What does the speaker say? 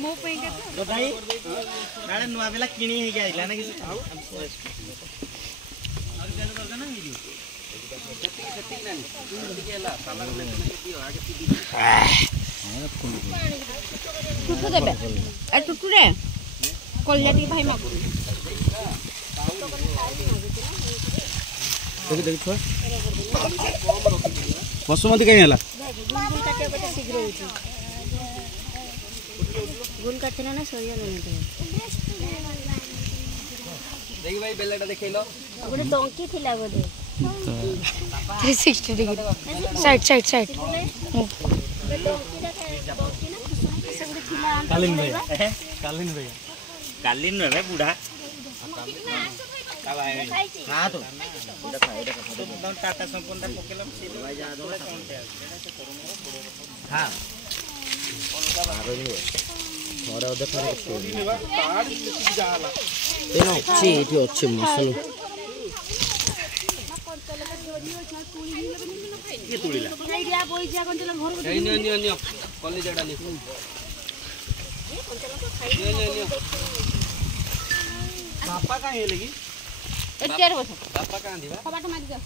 मो पे तो भाई नाले नुआ बेला किणी हे गइला ना किसी टुटु देबे आ टुटु रे कलिया टी भाई मागु देख छुआ बसुमती कहीं हला गुल काटे बते शीघ्र होची गुल काटना ना सोया नहीं देखि भाई बेलाटा देखैलो गोटे डंकी थिला बोले 360 डिग्री साइड साइड साइड कालीन भैया कालीन रे बूढ़ा हां तो तुम टाटा संपूर्ण पकेलम भाई जा दो हां और उधर पर तेनो छी इठी अछि मसलो ये तुड़ीला आइडिया बोई जा कंचल घर को नियो कॉलेज एडा नि नियो पापा का हे लगी एतेर बस पापा का दिबा कबाट मार जा